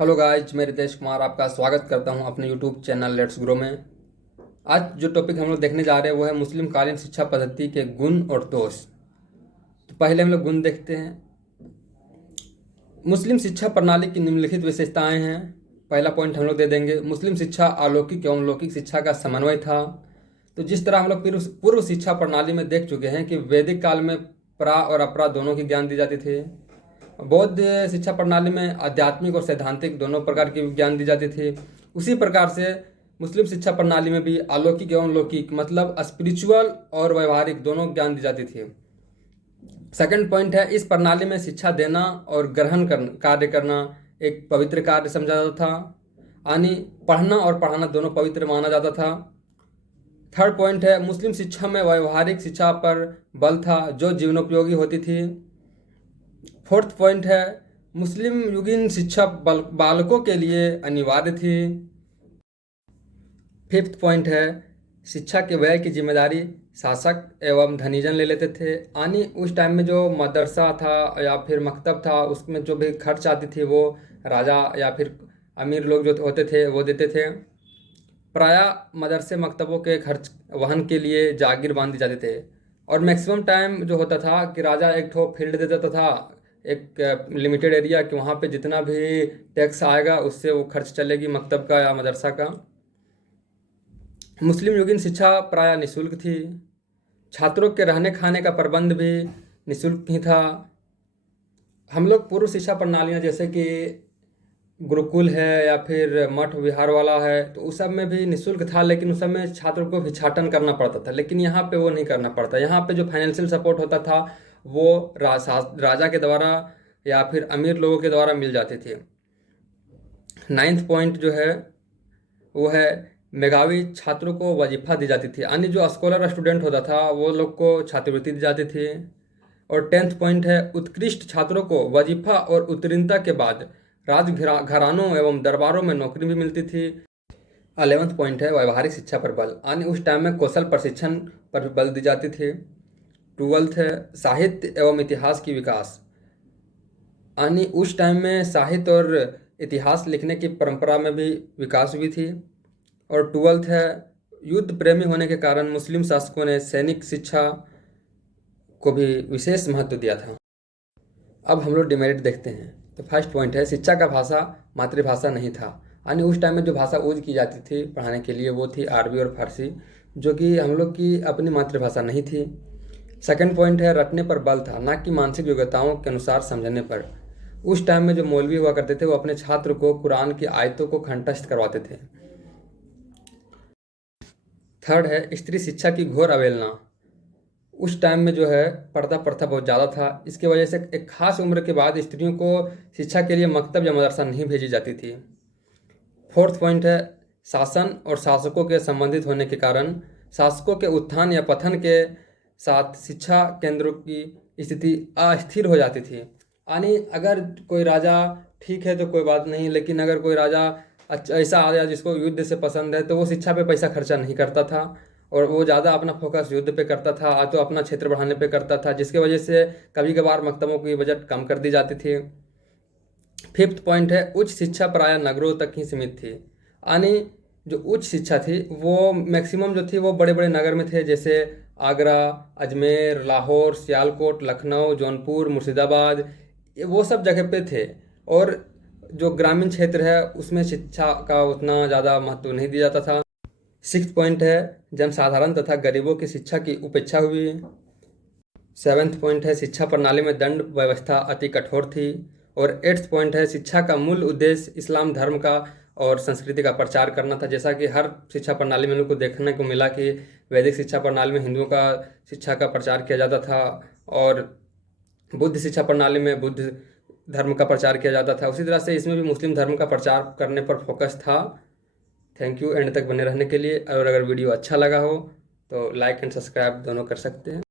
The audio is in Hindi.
हेलो गाइज, मैं रितेश कुमार आपका स्वागत करता हूं अपने यूट्यूब चैनल लेट्स ग्रो में। आज जो टॉपिक हम लोग देखने जा रहे हैं वो है मुस्लिम कालीन शिक्षा पद्धति के गुण और दोष। तो पहले हम लोग गुण देखते हैं। मुस्लिम शिक्षा प्रणाली की निम्नलिखित विशेषताएं हैं। पहला पॉइंट हम लोग दे देंगे, मुस्लिम शिक्षा अलौकिक एवं लौकिक शिक्षा का समन्वय था। तो जिस तरह हम लोग पूर्व शिक्षा प्रणाली में देख चुके हैं कि वैदिक काल में प्रा और अपरा दोनों की ज्ञान दी जाती थी। बौद्ध शिक्षा प्रणाली में आध्यात्मिक और सैद्धांतिक दोनों प्रकार की ज्ञान दी जाती थी। उसी प्रकार से मुस्लिम शिक्षा प्रणाली में भी अलौकिक एवं लौकिक मतलब स्पिरिचुअल और व्यवहारिक दोनों ज्ञान दी जाती थी। सेकंड पॉइंट है, इस प्रणाली में शिक्षा देना और ग्रहण करना कार्य करना एक पवित्र कार्य समझा जाता था, यानी पढ़ना और पढ़ाना दोनों पवित्र माना जाता था। थर्ड पॉइंट है, मुस्लिम शिक्षा में व्यवहारिक शिक्षा पर बल था जो जीवनोपयोगी होती थी। फोर्थ पॉइंट है, मुस्लिम युगीन शिक्षा बालकों के लिए अनिवार्य थी। फिफ्थ पॉइंट है, शिक्षा के व्यय की जिम्मेदारी शासक एवं धनीजन ले लेते थे, यानी उस टाइम में जो मदरसा था या फिर मकतब था उसमें जो भी खर्च आती थी वो राजा या फिर अमीर लोग जो होते थे वो देते थे। प्रायः मदरसे मकतबों के खर्च वहन के लिए जागीर बांध दी जाते थे, और मैक्सिमम टाइम जो होता था कि राजा एक ठो फील्ड दे देता था, एक लिमिटेड एरिया कि वहाँ पे जितना भी टैक्स आएगा उससे वो खर्च चलेगी मकतब का या मदरसा का। मुस्लिम युगीन शिक्षा प्रायः निःशुल्क थी। छात्रों के रहने खाने का प्रबंध भी निःशुल्क ही था। हम लोग पूर्व शिक्षा प्रणालियाँ जैसे कि गुरुकुल है या फिर मठ विहार वाला है तो उस सब में भी निःशुल्क था, लेकिन उस सब में छात्रों को भिक्षाटन करना पड़ता था। लेकिन यहाँ पे वो नहीं करना पड़ता। यहाँ पे जो फाइनेंशियल सपोर्ट होता था वो राजा के द्वारा या फिर अमीर लोगों के द्वारा मिल जाती थी। नाइन्थ पॉइंट जो है वो है, मेधावी छात्रों को वजीफा दी जाती थी, यानी जो स्कॉलर स्टूडेंट होता था वो लोग को छात्रवृत्ति दी जाती थी। और टेंथ पॉइंट है, उत्कृष्ट छात्रों को वजीफा और उत्तीर्णता के बाद राज घरानों एवं दरबारों में नौकरी भी मिलती थी। 11वां पॉइंट है, व्यवहारिक शिक्षा पर बल, यानी उस टाइम में कौशल प्रशिक्षण पर भी बल दी जाती थी। 12th है, साहित्य एवं इतिहास की विकास, यानी उस टाइम में साहित्य और इतिहास लिखने की परंपरा में भी विकास हुई थी। और 12th है, युद्ध प्रेमी होने के कारण मुस्लिम शासकों ने सैनिक शिक्षा को भी विशेष महत्व दिया था। अब हम लोग डिमेरिट देखते हैं। तो फर्स्ट पॉइंट है, शिक्षा का भाषा मातृभाषा नहीं था, यानी उस टाइम में जो भाषा यूज की जाती थी पढ़ाने के लिए वो थी अरबी और फारसी, जो कि हम लोग की अपनी मातृभाषा नहीं थी। सेकंड पॉइंट है, रटने पर बल था, ना कि मानसिक योग्यताओं के अनुसार समझने पर। उस टाइम में जो मौलवी हुआ करते थे वो अपने छात्र को कुरान की आयतों को कंठस्थ करवाते थे। थर्ड है, स्त्री शिक्षा की घोर अवहेलना। उस टाइम में जो है पर्दा प्रथा बहुत ज़्यादा था, इसकी वजह से एक खास उम्र के बाद स्त्रियों को शिक्षा के लिए मकतब या मदरसा नहीं भेजी जाती थी। फोर्थ पॉइंट है, शासन और शासकों के संबंधित होने के कारण शासकों के उत्थान या पतन के साथ शिक्षा केंद्रों की स्थिति अस्थिर हो जाती थी। यानी अगर कोई राजा ठीक है तो कोई बात नहीं, लेकिन अगर कोई राजा ऐसा आ गया जिसको युद्ध से पसंद है तो वो शिक्षा पे पैसा खर्चा नहीं करता था, और वो ज़्यादा अपना फोकस युद्ध पे करता था तो अपना क्षेत्र बढ़ाने पे करता था, जिसकी वजह से कभी कभार मकतबों की बजट कम कर दी जाती थी। फिफ्थ पॉइंट है, उच्च शिक्षा प्रायः नगरों तक ही सीमित थी, यानी जो उच्च शिक्षा थी वो मैक्सिमम जो थी वो बड़े बड़े नगर में थे, जैसे आगरा, अजमेर, लाहौर, सियालकोट, लखनऊ, जौनपुर, मुर्शिदाबाद, वो सब जगह पे थे। और जो ग्रामीण क्षेत्र है उसमें शिक्षा का उतना ज़्यादा महत्व नहीं दिया जाता था। सिक्स पॉइंट है, जनसाधारण तथा गरीबों की शिक्षा की उपेक्षा हुई। सेवेंथ पॉइंट है, शिक्षा प्रणाली में दंड व्यवस्था अति कठोर थी। और एट्थ पॉइंट है, शिक्षा का मूल उद्देश्य इस्लाम धर्म का और संस्कृति का प्रचार करना था। जैसा कि हर शिक्षा प्रणाली में लोग को देखने को मिला कि वैदिक शिक्षा प्रणाली में हिंदुओं का शिक्षा का प्रचार किया जाता था, और बुद्ध शिक्षा प्रणाली में बुद्ध धर्म का प्रचार किया जाता था। उसी तरह से इसमें भी मुस्लिम धर्म का प्रचार करने पर फोकस था। थैंक यू एंड तक बने रहने के लिए। और अगर वीडियो अच्छा लगा हो तो लाइक एंड सब्सक्राइब दोनों कर सकते हैं।